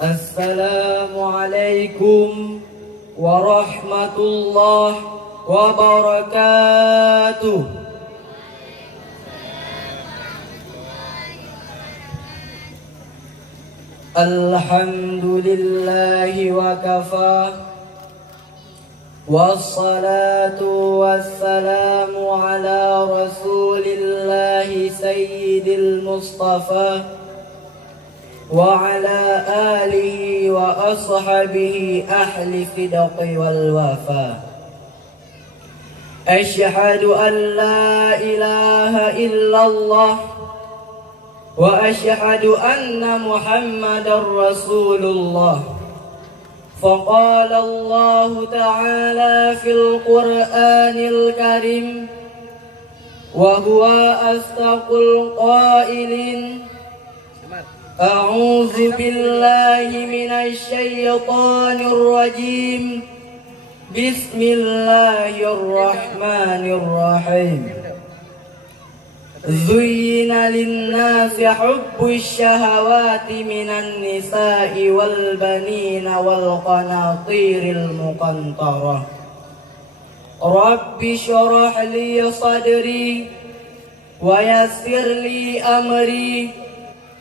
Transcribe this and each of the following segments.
Assalamualaikum warahmatullahi wabarakatuh. Alhamdulillahi wa kafa, wassalatu wassalamu ala rasulillahi sayyidil mustafa wa ala alihi wa ashabihi ahli sidqi wal wafa. Asyhadu an la ilaha illallah wa asyhadu anna Muhammadar Rasulullah. Faqala Allah Ta'ala fil Qur'anil Karim wa huwa astaqul qailin. A'udzu billahi minasy syaithanir rajim. Bismillahirrahmanirrahim. Zuyyina lin-nasi hubbus syahawati minan nisa'i wal banina wal qanatiril muqantarah. Rabbi shrah li sadri wa yassir li amri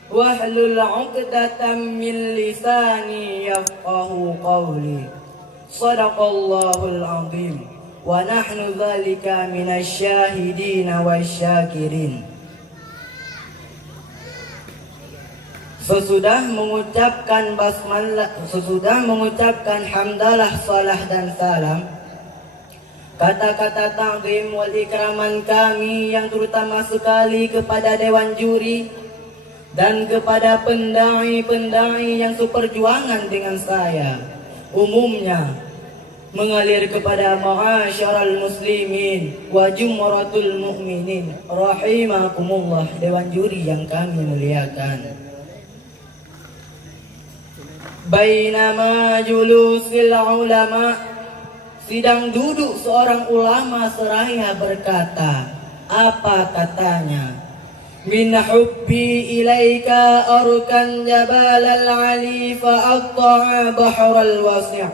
wahlul 'uqdatam min lisani yafqahu qawli. Shadaqallahul 'azim wa nahnu dzalika minasyahidin wasyakirin. Sesudah mengucapkan basmalah, sesudah mengucapkan hamdalah, salah dan salam, kata-kata ta'zim wal ikraman kami yang terutama sekali kepada dewan juri dan kepada pendai-pendai yang seperjuangan dengan saya, umumnya mengalir kepada ma'asyaral muslimin wa jumratul mu'minin rahimakumullah, dewan juri yang kami muliakan. Bainama julusil ulama, sedang duduk seorang ulama seraya berkata, apa katanya? Min hubbi ilaika arkan jabalal ali fa'atta'a bahral wasi'.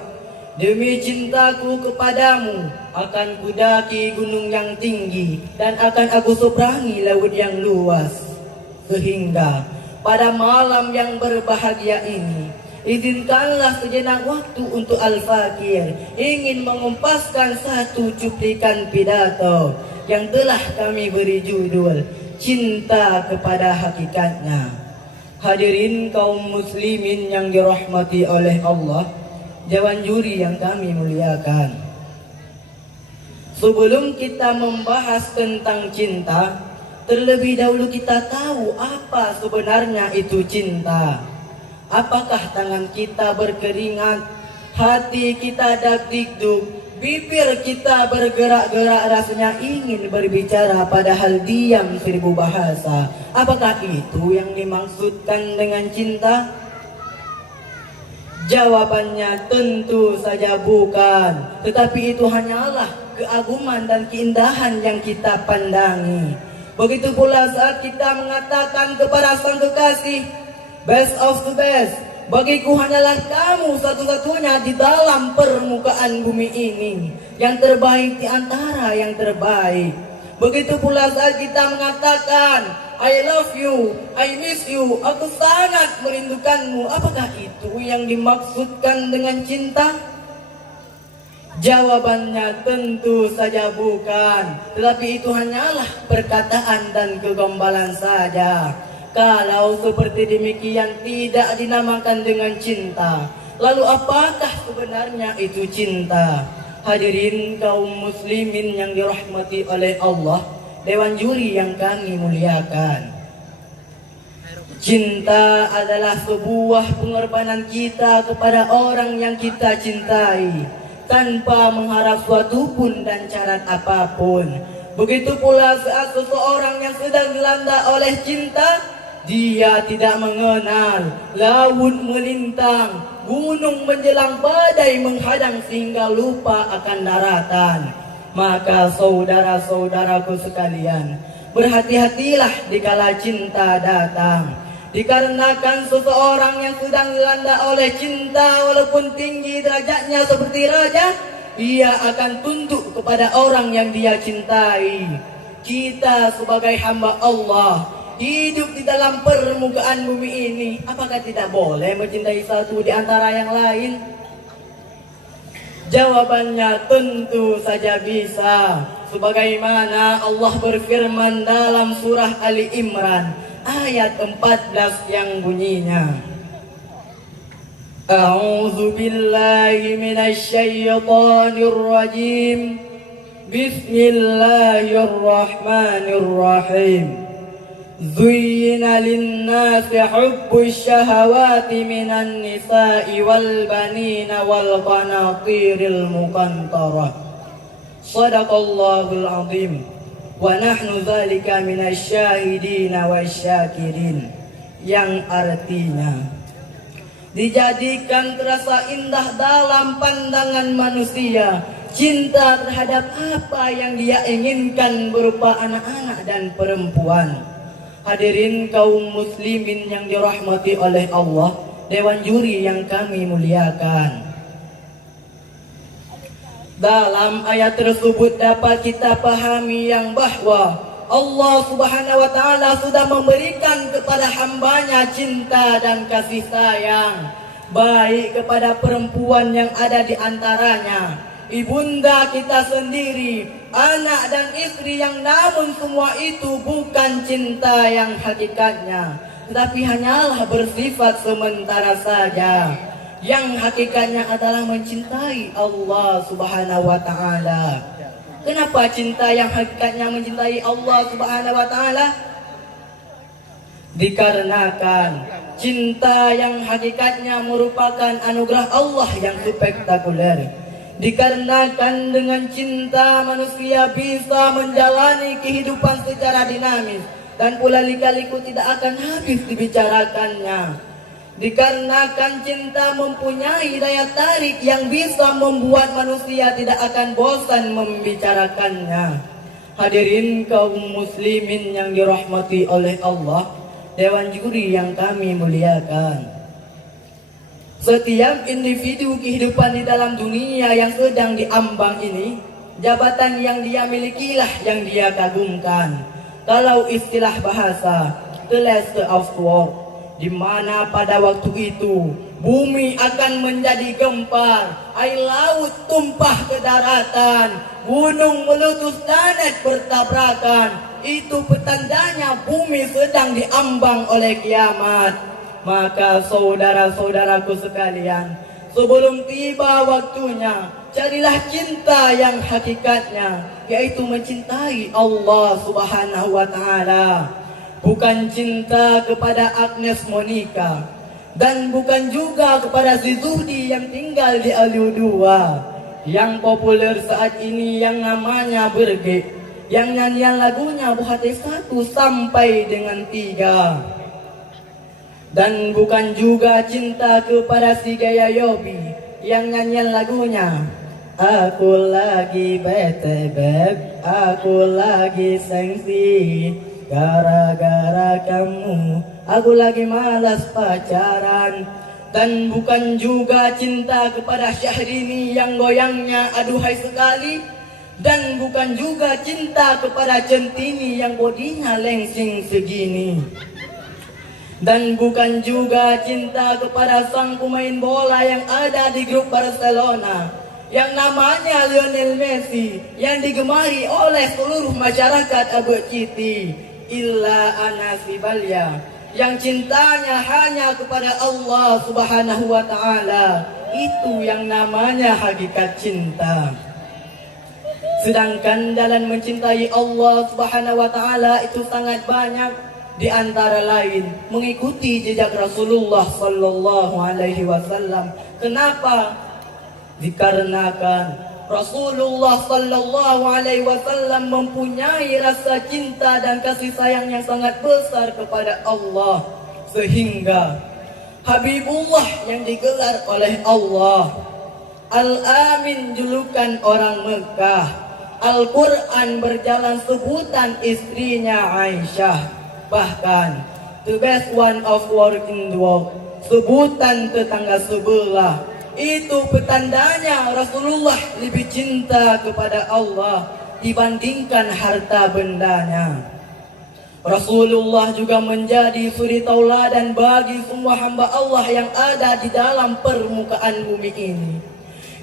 Demi cintaku kepadamu akan kudaki gunung yang tinggi dan akan aku seberangi laut yang luas. Sehingga pada malam yang berbahagia ini, izinkanlah sejenak waktu untuk Al-Fakir ingin mengumpaskan satu cuplikan pidato yang telah kami beri judul Cinta kepada Hakikatnya. Hadirin kaum muslimin yang dirahmati oleh Allah, dewan juri yang kami muliakan. Sebelum kita membahas tentang cinta, terlebih dahulu kita tahu apa sebenarnya itu cinta. Apakah tangan kita berkeringat, hati kita dak-dikduk, bibir kita bergerak-gerak rasanya ingin berbicara padahal diam seribu bahasa? Apakah itu yang dimaksudkan dengan cinta? Jawabannya tentu saja bukan, tetapi itu hanyalah keagungan dan keindahan yang kita pandangi. Begitu pula saat kita mengatakan kepada sang kekasih, best of the best, bagiku hanyalah kamu satu-satunya di dalam permukaan bumi ini, yang terbaik di antara yang terbaik. Begitu pula saat kita mengatakan I love you, I miss you, aku sangat merindukanmu. Apakah itu yang dimaksudkan dengan cinta? Jawabannya tentu saja bukan, tetapi itu hanyalah perkataan dan kegombalan saja. Kalau seperti demikian tidak dinamakan dengan cinta, lalu apakah sebenarnya itu cinta? Hadirin kaum muslimin yang dirahmati oleh Allah, dewan juri yang kami muliakan. Cinta adalah sebuah pengorbanan kita kepada orang yang kita cintai tanpa mengharap suatu pun dan syarat apapun. Begitu pula saat seseorang yang sedang dilanda oleh cinta, dia tidak mengenal laut melintang, gunung menjelang, badai menghadang sehingga lupa akan daratan. Maka saudara-saudaraku sekalian, berhati-hatilah dikala cinta datang. Dikarenakan seseorang yang sedang dilanda oleh cinta, walaupun tinggi derajatnya seperti raja, ia akan tunduk kepada orang yang dia cintai. Kita sebagai hamba Allah, hidup di dalam permukaan bumi ini, apakah tidak boleh mencintai satu di antara yang lain? Jawabannya tentu saja bisa. Sebagaimana Allah berfirman dalam surah Ali Imran ayat 14 yang bunyinya, A'udzu billahi minasy syaithanir rajim. Bismillahirrahmanirrahim. Zuyyina lin-nasi hubbus syahawati minan nisa'i wal banina wal qanatiril muqantarah. Shadaqallahul azim. Wa nahnu dzalika minasyahidina wasyakirin. Yang artinya, dijadikan terasa indah dalam pandangan manusia cinta terhadap apa yang dia inginkan berupa anak-anak dan perempuan. Hadirin kaum muslimin yang dirahmati oleh Allah, Dewan Juri yang kami muliakan. Dalam ayat tersebut dapat kita pahami yang bahwa Allah Subhanahu wa Ta'ala sudah memberikan kepada hambanya cinta dan kasih sayang, baik kepada perempuan yang ada di antaranya, ibunda kita sendiri, anak dan istri, yang namun semua itu bukan cinta yang hakikatnya, tetapi hanyalah bersifat sementara saja. Yang hakikatnya adalah mencintai Allah Subhanahu wa Ta'ala. Kenapa cinta yang hakikatnya mencintai Allah Subhanahu wa Ta'ala? Dikarenakan cinta yang hakikatnya merupakan anugerah Allah yang spektakuler. Dikarenakan dengan cinta manusia bisa menjalani kehidupan secara dinamis dan pula lika-liku tidak akan habis dibicarakannya. Dikarenakan cinta mempunyai daya tarik yang bisa membuat manusia tidak akan bosan membicarakannya. Hadirin kaum muslimin yang dirahmati oleh Allah, Dewan Juri yang kami muliakan. Setiap individu kehidupan di dalam dunia yang sedang diambang ini, jabatan yang dia milikilah yang dia kagumkan. Kalau istilah bahasa, the last of war, di mana pada waktu itu bumi akan menjadi gempar, air laut tumpah ke daratan, gunung meletus, planet bertabrakan. Itu petandanya bumi sedang diambang oleh kiamat. Maka saudara-saudaraku sekalian, sebelum tiba waktunya, carilah cinta yang hakikatnya, yaitu mencintai Allah Subhanahu wa Ta'ala. Bukan cinta kepada Agnes Monica, dan bukan juga kepada si Zuhdi yang tinggal di Aliu 2, yang populer saat ini yang namanya Berge, yang nyanyian lagunya Buhati 1 sampai dengan 3. Dan bukan juga cinta kepada si Gaya Yobi yang nyanyian lagunya Aku lagi bete beb, aku lagi sensi, gara-gara kamu, aku lagi malas pacaran. Dan bukan juga cinta kepada Syahrini yang goyangnya aduhai sekali. Dan bukan juga cinta kepada Centini yang bodinya lengsing segini. Dan bukan juga cinta kepada sang pemain bola yang ada di grup Barcelona, yang namanya Lionel Messi, yang digemari oleh seluruh masyarakat Abu Citi. Illa anasibalya, yang cintanya hanya kepada Allah Subhanahu wa Ta'ala. Itu yang namanya hakikat cinta. Sedangkan jalan mencintai Allah Subhanahu wa Ta'ala itu sangat banyak. Di antara lain mengikuti jejak Rasulullah sallallahu alaihi wasallam. Kenapa? Dikarenakan Rasulullah sallallahu alaihi wasallam mempunyai rasa cinta dan kasih sayang yang sangat besar kepada Allah, sehingga Habibullah yang digelar oleh Allah, Al-Amin julukan orang Mekah, Al-Quran berjalan sebutan istrinya Aisyah. Bahkan the best one of work in the world. Sebutan tetangga sebelah. Itu petandanya Rasulullah lebih cinta kepada Allah dibandingkan harta bendanya. Rasulullah juga menjadi suri tauladan bagi semua hamba Allah yang ada di dalam permukaan bumi ini.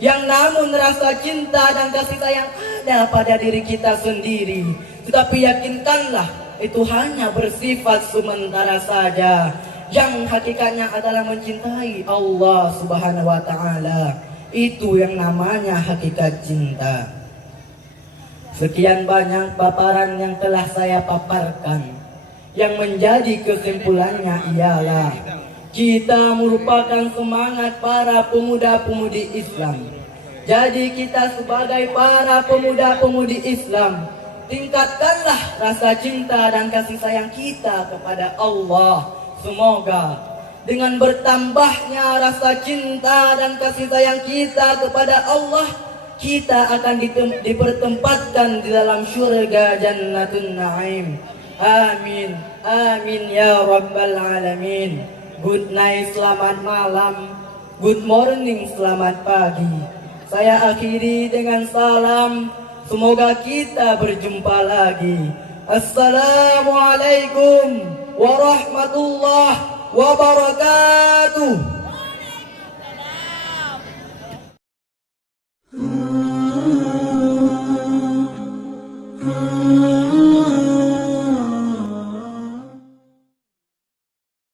Yang namun rasa cinta dan kasih sayang ada pada diri kita sendiri. Tetapi yakinkanlah itu hanya bersifat sementara saja. Yang hakikatnya adalah mencintai Allah Subhanahu wa Ta'ala. Itu yang namanya hakikat cinta. Sekian banyak paparan yang telah saya paparkan. Yang menjadi kesimpulannya ialah kita merupakan semangat para pemuda-pemudi Islam. Jadi kita sebagai para pemuda-pemudi Islam, tingkatkanlah rasa cinta dan kasih sayang kita kepada Allah. Semoga dengan bertambahnya rasa cinta dan kasih sayang kita kepada Allah, kita akan dipertempatkan di dalam surga Jannatun Naim. Amin, amin ya rabbal alamin. Good night, selamat malam. Good morning, selamat pagi. Saya akhiri dengan salam. Semoga kita berjumpa lagi. Assalamualaikum warahmatullahi wabarakatuh.